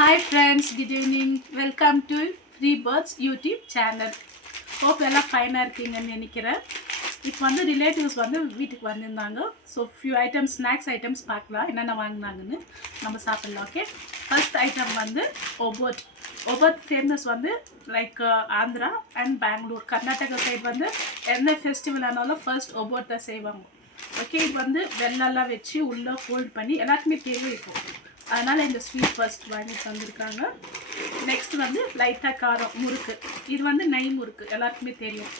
Hi friends, good evening. Welcome to Free Birds YouTube channel. Hope எல்லாம் ஃபைனாக இருக்கீங்கன்னு நினைக்கிறேன். இப்போ வந்து ரிலேட்டிவ்ஸ் வந்து வீட்டுக்கு வந்திருந்தாங்க. So few items snacks items பார்க்கலாம் என்னென்ன வாங்கினாங்கன்னு நம்ம சாப்பிட்லாம். ஓகே, ஃபர்ஸ்ட் ஐட்டம் வந்து ஒபோட். ஒபோட் ஃபேமஸ் வந்து like Andhra and Bangalore. Karnataka side வந்து என்ன ஃபெஸ்டிவல் ஆனாலும் ஃபர்ஸ்ட் ஒபோட் தான் செய்வாங்க. ஓகே, இது வந்து வெள்ளெல்லாம் வச்சு உள்ளே ஃபோல்ட் பண்ணி எல்லாருக்குமே தேவை இருக்கும். அதனால் இந்த ஸ்வீட் ஃபர்ஸ்ட் வாங்கி தந்துருக்காங்க. நெக்ஸ்ட் வந்து லைட்டாக காரம் முறுக்கு. இது வந்து நெய் முறுக்கு எல்லாருக்குமே தெரியும்.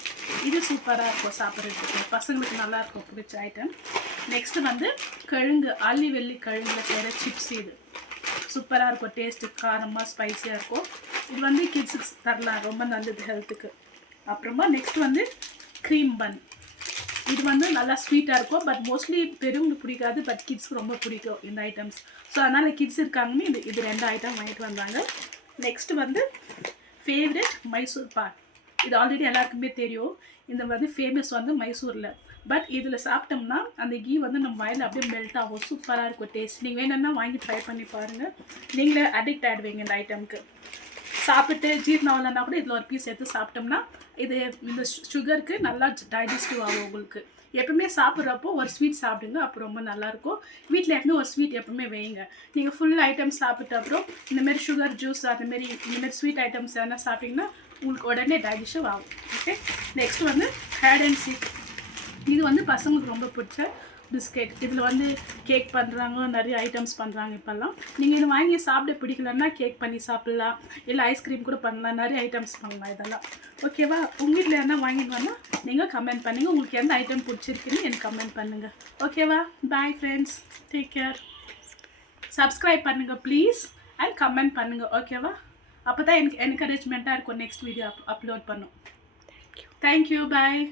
இது சூப்பராக இருக்கும் சாப்பிட்றதுக்கு, பசங்களுக்கு நல்லாயிருக்கும், பிடிச்ச ஐட்டம். நெக்ஸ்ட்டு வந்து கிழங்கு, அள்ளி வெள்ளி கிழங்குல செய்கிற சிப்ஸ். இது சூப்பராக இருக்கும், டேஸ்ட்டு காரமாக ஸ்பைஸியாக இருக்கும். இது வந்து கிட்ஸுக்கு தரலாம், ரொம்ப நல்லது ஹெல்த்துக்கு. அப்புறமா நெக்ஸ்ட் வந்து க்ரீம் பன். இது வந்து நல்லா ஸ்வீட்டாக இருக்கும், பட் மோஸ்ட்லி பெரியவங்களுக்கு பிடிக்காது, பட் கிட்ஸ்க்கு ரொம்ப பிடிக்கும் இந்த ஐட்டம்ஸ். ஸோ அதனால் கிட்ஸ் இருக்காங்கன்னு இது ரெண்டு ஐட்டம் வாங்கிட்டு வந்தாங்க. நெக்ஸ்ட் வந்து ஃபேவரட் மைசூர் பாக். இது ஆல்ரெடி எல்லாருக்குமே தெரியும். இந்த வந்து ஃபேமஸ் வந்து மைசூரில். பட் இதில் சாப்பிட்டோம்னா அந்த கீ வந்து நம்ம வாயில் அப்படியே மெல்ட் ஆகும், சூப்பராக இருக்கும் டேஸ்ட். நீங்கள் வேணும்னா வாங்கி ட்ரை பண்ணி பாருங்கள், நீங்களே அடிக்ட் ஆகிடுவீங்க இந்த ஐட்டமுக்கு. சாப்பிட்டு ஜீரணம் ஆகலைன்னா கூட இதில் ஒரு பீஸ் எடுத்து சாப்பிட்டோம்னா இது இந்த சுகருக்கு நல்லா டைஜஸ்டிவ் ஆகும் உங்களுக்கு. எப்பவுமே சாப்பிட்றப்போ ஒரு ஸ்வீட் சாப்பிடுங்க, அப்போ ரொம்ப நல்லாயிருக்கும். வீட்டில் எப்பவுமே ஒரு ஸ்வீட் எப்பவுமே வைங்க. நீங்கள் ஃபுல் ஐட்டம்ஸ் சாப்பிட்ட அப்புறம் இந்தமாரி சுகர் ஜூஸ் அந்தமாரி இந்தமாரி ஸ்வீட் ஐட்டம்ஸ் எதனா சாப்பிட்டிங்கன்னா உங்களுக்கு உடனே டைஜஷன் ஆகும். ஓகே, நெக்ஸ்ட் வந்து ஹேட் அண்ட் சீக். இது வந்து பசங்களுக்கு ரொம்ப பிடிச்ச பிஸ்கெட். இதில் வந்து கேக் பண்ணுறாங்க, நிறைய ஐட்டம்ஸ் பண்ணுறாங்க இப்போல்லாம். நீங்கள் இது வாங்கி சாப்பிட பிடிக்கலன்னா கேக் பண்ணி சாப்பிட்லாம், இல்லை ஐஸ்கிரீம் கூட பண்ணலாம், நிறைய ஐட்டம்ஸ் பண்ணலாம் இதெல்லாம். ஓகேவா, உங்கள் வீட்டில் என்ன வாங்கிட்டு வரலாம் நீங்கள் கமெண்ட் பண்ணுங்கள். உங்களுக்கு எந்த ஐட்டம் பிடிச்சிருக்குன்னு எனக்கு கமெண்ட் பண்ணுங்கள். ஓகேவா, bye friends, take care. Subscribe பண்ணுங்கள் ப்ளீஸ் அண்ட் கமெண்ட் பண்ணுங்கள். ஓகேவா, அப்போ தான் எனக்கு என்கரேஜ்மெண்ட்டாக இருக்கும் நெக்ஸ்ட் வீடியோ அப்லோட் பண்ணும். தேங்க்யூ, பாய்.